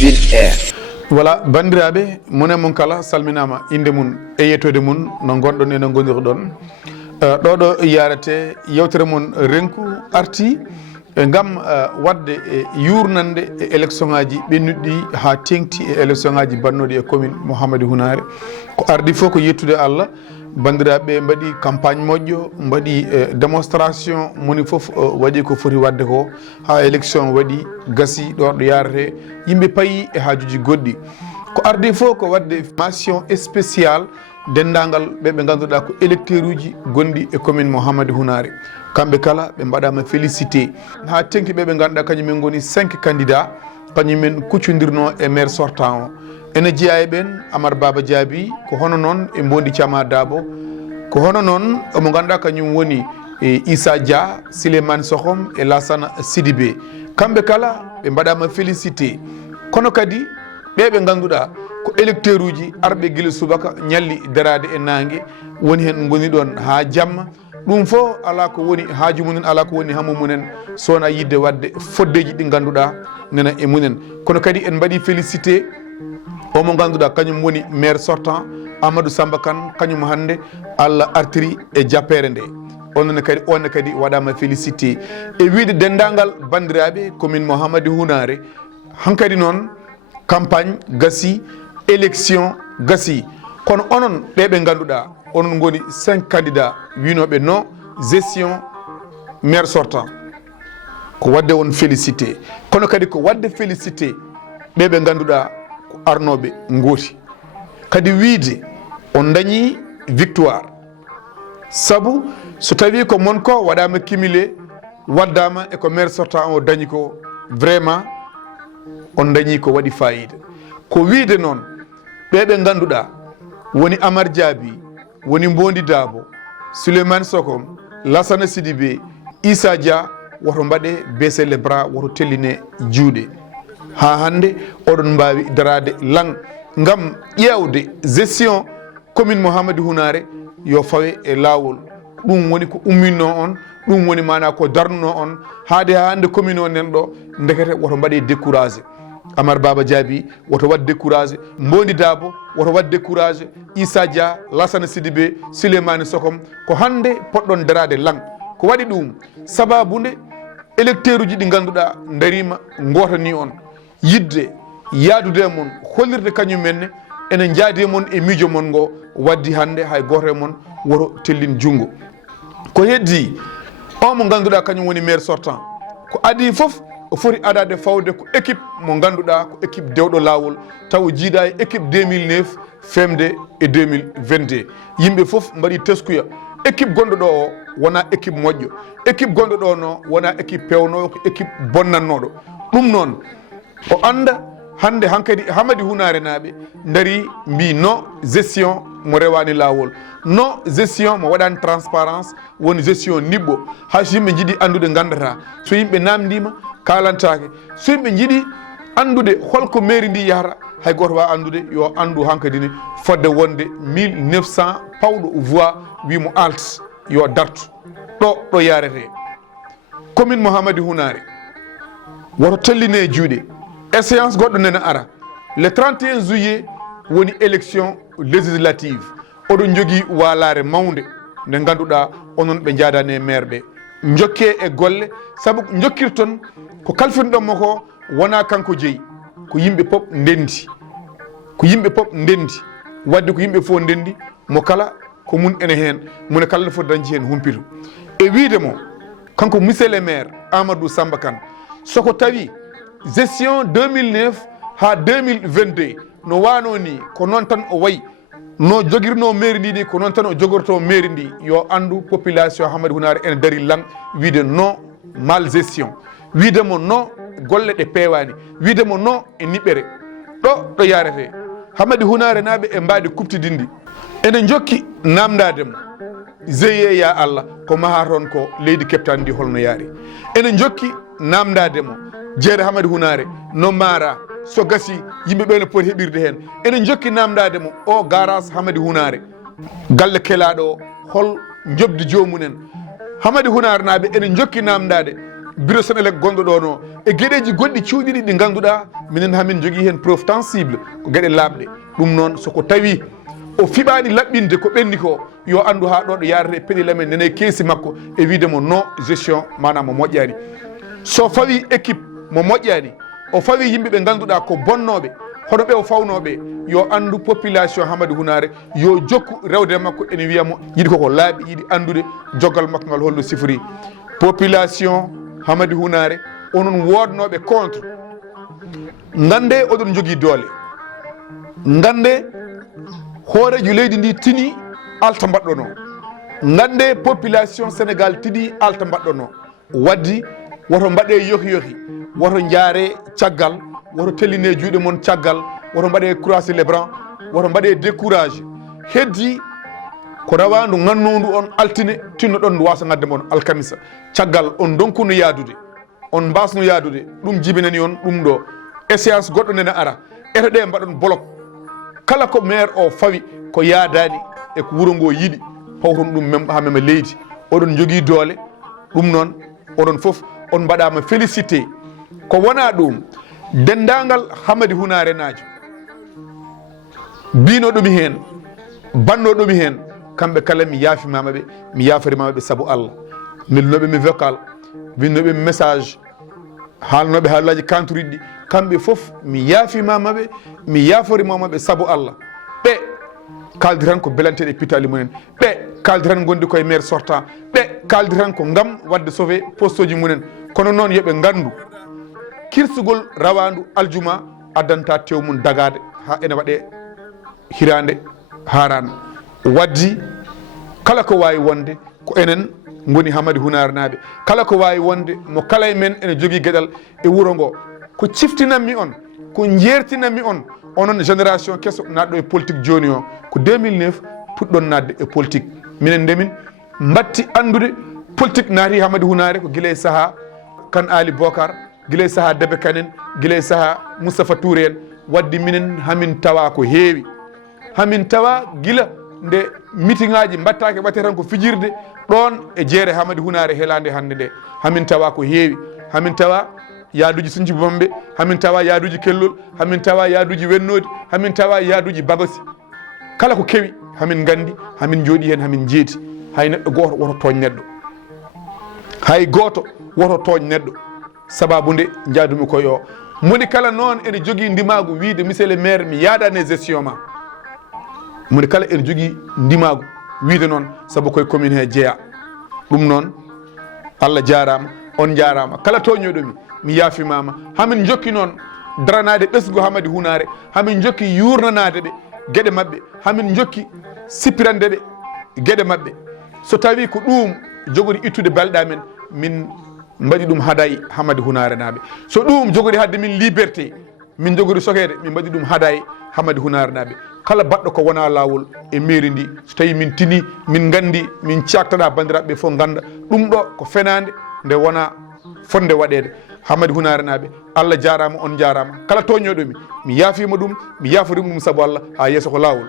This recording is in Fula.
Winndere. Voilà, bandiraɓe monen mon kala salminama inde mun e yettode mun no gonɗon e no gondirɗon ɗo yarate yewtere mon renku arti gam wadde yurnande e élection ngaji ɓennuɗi ha tengti e élection ngaji bannoɗi e commune Hamady Hounare ko ardi fof ko yettude Allah bandiraɓe mbaɗi campagne moƴƴo mbaɗi démonstration moni foof waɗi ko foti wadde ko ha élection waɗi gasi ɗo yarate yimɓe paayi e hajuji goɗɗi ko ardi fof ko wadde formation spéciale dendagal ɓeɓe ganduɗa ko électeur uji gonɗi e commune Hamady Hounare kamɓe kala ɓe mbaɗama félicité ha tengti ɓeɓe ganduɗa kañumen goni 5 candidats kañumen kuccodirno e maire sortant o ene jeeya e ɓen Amar Baba Diaby ko hono noon e Mbondi Thiama Dabo ko hono noon omo ganduɗa kañum woni Issa Dia Souleymane Sokhom e Lassana Sidibé kamɓe kala ɓe mbaɗama félicité kono kadi ɓeɓe ganduɗa ko électeur uji arɓe guila subaka ñalli darade e nangue woni hen goni ɗon ha jamma ɗum fof ala ko woni haaju munen ala ko woni hammu munen sowona yidde wadde foddeji ɗi ganduɗa nena e munen kono kadi en mbaɗi félicité omo ganduɗa kañum woni maire sortant Amadou Samba Kane kañum hande Allah artiri e jappere nde onne kadi waɗama félicité e wiide dendagal bandiraɓe commune Hamady Hounare hankkadi noon campagne gasi élection gasi kono onon ɓeɓe ganduɗa onon goni 5 candidats winoɓe non gestion maire sortant ko wadde on félicité kono kadi ko wadde félicité ɓeɓe ganduɗa ko arnoɓe gooti kadi wiide on dañi victoire saabu so tawi ko mon ko waɗama cumulé waddama e ko maire sortant o dañi ko vraiment on dañi ko waɗi fayida ko wiide noon ɓeɓe ganduɗa woni Amar Diaby woni Mbondi Dabo Souleymane Sokhom Lassana Sidibé Issa Dia woto mbaɗe baissé les bras woto telline juuɗe ha hande oɗon mbawi darade lang gam ƴewde gestion commune Hamady Hounare yo fawe e laawol ɗum woni ko umminno on ɗum woni mana ko darnuno on haade ha hande commune o nen ɗo dekete woto mbaɗe découragé Amar Baba Diaby woto wat découragé Mbondi Dabo woto wat découragé Issa Dia Lassana Sidibé Souleymane Sokhom ko hande poɗɗon darade lang ko waɗi ɗum sababude électeur uji ɗi ganduɗa darima gotani on yidde yaadude mon hollirde kañumenne ene jaadi mon e miijo mon ngo waddi hande hay goto e mon woto tellin junggo ko heddi on mo ganduɗa kañum woni maire sortant ko adi foof o foti adade fawde ko équipe mo ganduɗa ko équipe dewɗo lawol taw jiiɗa e équipe 2009 femde e 2022 yimɓe foof mbaɗi teskuya équipe gonɗo ɗo o wona équipe moƴƴo équipe gonɗo ɗo no wona équipe pewnowo ko équipe bonnannoɗo ɗum noon o anda hande hankkadi Hamady Hounare naɓe daari mbi non gestion mo rewani lawol non gestion mo waɗani transparence woni gestion niɓɓo hayso yimɓe jiiɗi andude gandata so yimɓe namdima kalantake so yimɓe jiiɗi andude holko mairie ndi yahata hay goto wawa andude yo andu hankkadi ne fodde wonde 1900 pawɗo voix wimo alt yo dartu ɗo yarete commune Hamady Hounare woto telline juuɗe échéance goɗɗo nena ara le 31 juillet woni élection législative oɗon jogui walare mawde nde ganduɗa onon ɓe jaadani e maire ɓe jokke e golle saabu jokkirton ko kalfinɗonmo ko wona kanko jeeyi ko yimɓe pop ndendi wadde ko yimɓe fof ndendi mo kala ko mun ene hen mone kala ne foti dañci hen humpito e wiide mo kanko monsieur le maire Amadou Samba Kane soko tawi gestion 2009 ha 2022 no wano ni ko noon tan o wayi no jogirno mairie ndi ni ko noon tan o jogorto mairie ndi yo andu population Hamady Hounare ene daari lang wiide non mal gestion wiidemo non golle ɗe pewani wiidemo non e niɓɓere ɗo yarete Hamady Hounare naɓe e mbaɗi kuptidindi ene jokki namdademo GIE ya Allah ko maha toon ko leydi keptani ndi holno yaari ene jokki namdademo jeere Hamady Hounare no maara so gasi yimɓeɓe ne poti heɓirde hen ene jokki namdade mo o garage Hamady Hounare galle kelaɗo o hol jobdi jomumen Hamady Hounare naɓe ene jokki namdade bureau Sénélec gonɗo ɗo no e gueɗeji goɗɗi cuuɗiɗi ɗi ganduɗa minen hamin jogui hen preuve tansible ko gueɗe labɗe ɗum noon soko tawi o fiɓani laɓɓinde ko ɓenni ko yo andu ha ɗo ɗo yarate peɗel amen nene keesi makko e widemo non gestion manam mo moƴƴani so fawi équipe mo moƴƴani o fawi yimɓeɓe ganduɗa ko bonnoɓe hono ɓe o fawnoɓe yo andu population Hamady Hounare yo jokku rewde makko ene wiyamo yiiɗi koko laaɓi yiiɗi andude joggal makko ngal holno sifori population Hamady Hounare onon wodnoɓe contre gande oɗon jogui doole gande hoorejo leydi ndi tini alta mbaɗɗono gande population Sénégal tini alta mbaɗɗono waddi woto mbaɗe yohi woto jaare caggal woto telline juuɗe moon caggal woto mbaɗe croiser les bras woto mbaɗe découragé heddi ko rawandu gannodu on altine tinno ɗon wasa gadde moon alkamisa caggal on donkuno yaadude on mbasno yaadude ɗum jibinani on ɗum ɗo échéance goɗɗo nene ara eto ɗe mbaɗon bloc kala ko maire o fawi ko yaadani e ko wuuro ngo yiɗi hawton ɗum ha mema leydi oɗon jogui doole ɗum noon oɗon foof on mbaɗama félicité ko wona ɗum dendagal Hamady Hounare najo binoɗomi hen bannoɗomi hen kamɓe kala mi yaafimamaɓe mi yaaforimaɓe saabu Allah milnoɓe mi vocal winnoɓe mi message haalnoɓe haalullaji kanturiɗi ɗi kamɓe foof mi yaafimamaɓe mi yaaforimaɓe saabu Allah ɓe kaldi tan ko belanteɗe pitali mumen ɓe kaldi tan gondi koye maire sortant ɓe kaldi tan ko gam wadde sauvé poste uji mumen kono noon yooɓe gandu kirsugol rawandu aljuma addanta tew mum dagade ha ene waɗe hirande harande waddi kala ko wawi wonde ko enen goni Hamady Hounare naɓe kala ko wawi wonde mo kala e men ene jogui gueɗal e wuuro ngo ko ciftinanmi on ko jertinanmi on onon génération kesso natɗo e politique joni o ko 2009 puɗɗon nadde e politique minen ndemin batti andude politique naati Hamady Hounare ko guila e saaha Kane Ali Bocar guila e saaha Debe Kane en guila e saaha Moustapha Touré en wadde minen hamin tawa ko heewi hamin tawa guila nde meeting ngaji mbattake watte tan ko fijirde ɗon e jeere Hamady Hounare heelande hande nde hamin tawa ko heewi hamin tawa yaaduji Sinthiou Bamɓe hamin tawa yaaduji Kellol hamin tawa yaaduji Wennode hamin tawa yaaduji Bagosi kala ko kewi hamin gandi hamin jooɗi hen hamin jeeti hay neɗɗo goto woto tooñ neɗɗo hay goto woto tooñ neɗɗo sababu nde jaadumi koye o moni kala noon ene jogui ndimagu wiide monsieur le maire mi yaadani gestion ma moni kala ene jogui ndimagu wiide noon saabu koye commune he jeeya ɗum noon Allah jarama on jarama kala toñoɗomi mi yaafimama hamin jokki noon daranade ɓesgu Hamady Hounare hamin jokki yurnanade ɓe gueɗe mabɓe hamin jokki sippirande ɓe gueɗe mabɓe so tawi ko ɗum jogori ittude balɗa men min mbaɗi ɗum haaday Hamady Hounare naɓe so ɗum jogori hadde min liberté min jogori sokede min mbaɗi ɗum haaday Hamady Hounare naɓe kala baɗɗo ko wona lawol e mairie ndi so tawi min tini min gandi min caktaɗa bandiraɓe fof ganda ɗum ɗo ko fenade nde wona fonde waɗede Hamady Hounare naɓe Allah jarama on jarama kala toñoɗomi mi yaafima ɗum mi yaaforima ɗum saabu Allah ha yeeso ko lawol